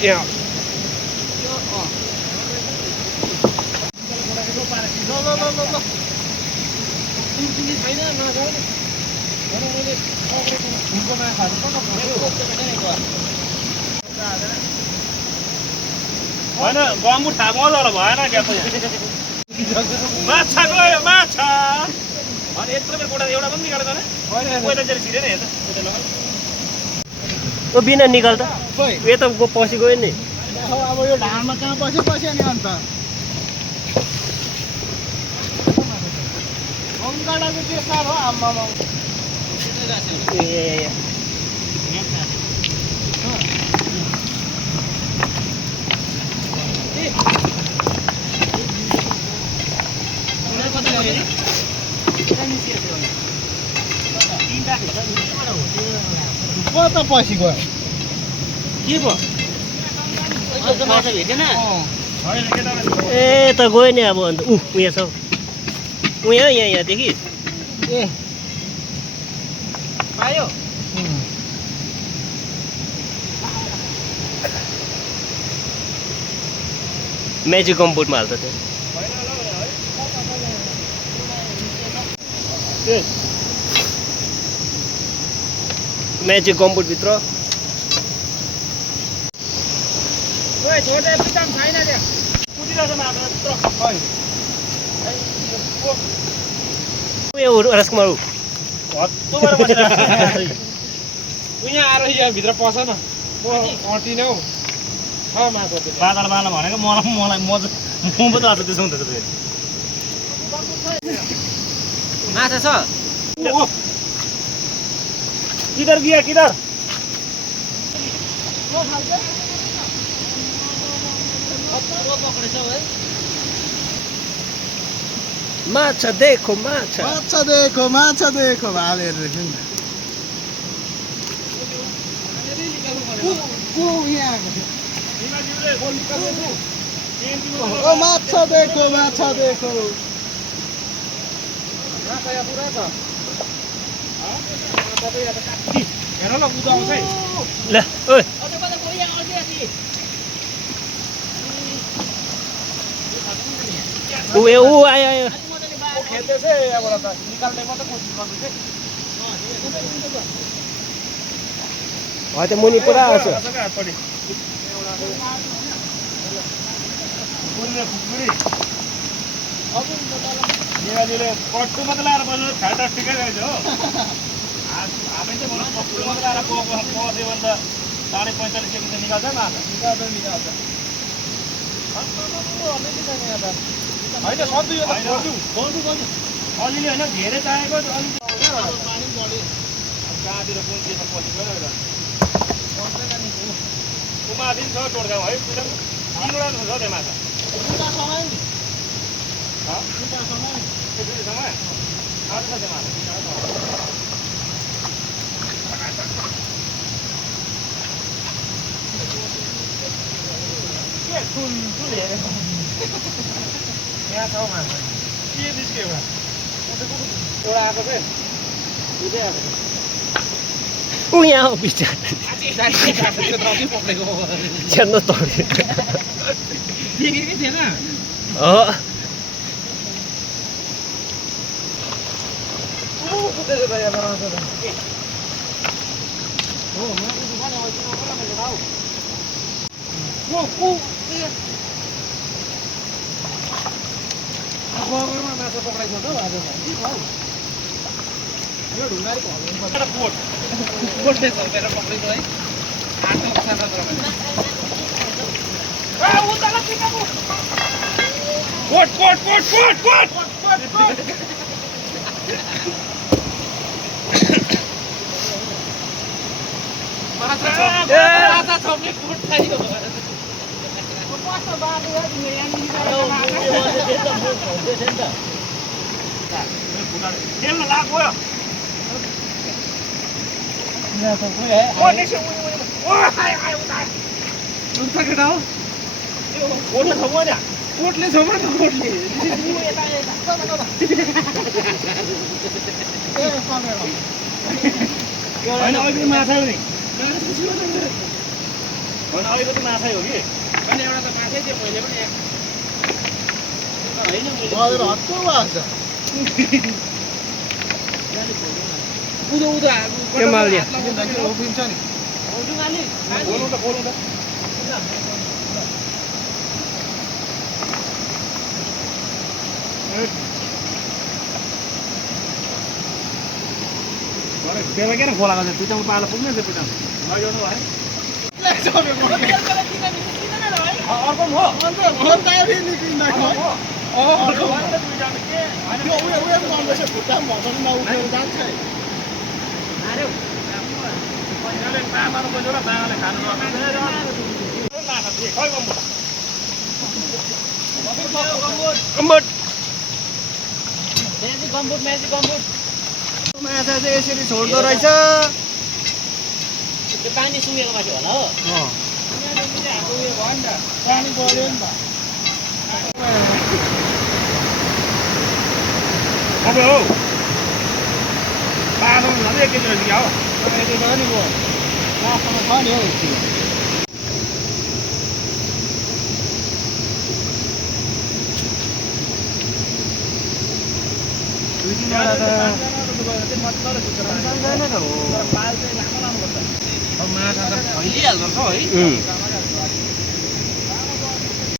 Yeah. होइन गम्बु थाहा मजाले भएन क्या त माछा गयो माछा अनि यत्रो बेर कोटा एउटा पनि निकालेको छैन पहिला चाहिँ छिरेन हेर ओ बिना निकाल त यता पछि गयो नि अब यो ढाडमा कहाँ पस्यो नि अन्त अङ्गाडाको के सार हो आम्मामा ए कता पछि गयो के भयो ए त गयो नि अब अन्त यहाँ छ यहाँदेखि ए पायो म्याजिक कम्पोटमा हाल्छ त्यो म्याजिक कम्पोटभित्र राजकुमार यहाँ आएर यहाँभित्र पस न म अँटिने हौ बादल बाला भनेको मलाई म पो त आज त्यसो हुँदैछ माछा छ किधर गया किधर माछा देखो माछा माछा देखो भालेर माछा देखो हेर ल उता आउँछ है ल ओइ ऊ आयो खेल्दैछ यहाँबाट त निकाल्ने मात्रै कोसिस गर्दैछ हो त मुनि पुरा आउँछ निराजीले कट्टु मात्रै लाएर बस्नु खाइ त ठिकै रहेछ हो हामी चाहिँ मलाई कट्टु मात्रै लाएर पस्यो भने त 45 सेकेन्ड त निकाल्छ निकाल्छ होइन सक्दु यो त अलिअलि होइन धेरै चाहिएको कहाँतिर कुन के छ पछि गयो माथि छ टोड्गाउँ है तिनवटा छ त्यो माछा यहाँ छ माछा के निस्क्यो एउटा आएको चाहिँ उतै आएको ऊ यहाँ हो बिचार छेड्न तोड्यो देखेकै थिएन बगरमा माछा पक्राइछ त आज यो ढुङ्गारी बोटले झर्केर पक्रिनु है माछा छोप्ने कोट चाहियो खेल्न लाग्यो केटा हो कोटले छ म त कोटले होइन अहिले माछा हो नि होइन अहिले त माछै हो कि अनि एउटा त माछै थियो मैले पनि होइन मैले हजुर हत्तु भएको छ उदो के माल ल्या उभिन्छ नि जुगाली बोल्नु त बेला किन खोलाको चाहिँ पिटाउनु पालो पुग्ने त्यो पिटाउनु लैजाउनु है अर्को हो माछा चाहिँ यसरी छोड्दो रहेछ त्यो पानी सुकेको माथि होला हो पानी बढ्यो नि त अब हो बाह्र झन् 1 केजी रहेछ क्या हो यति भयो नि भयो लास्टमा छ नि हौ दुई तिनवटा त माछा त फैलिहाल्दो रहेछ है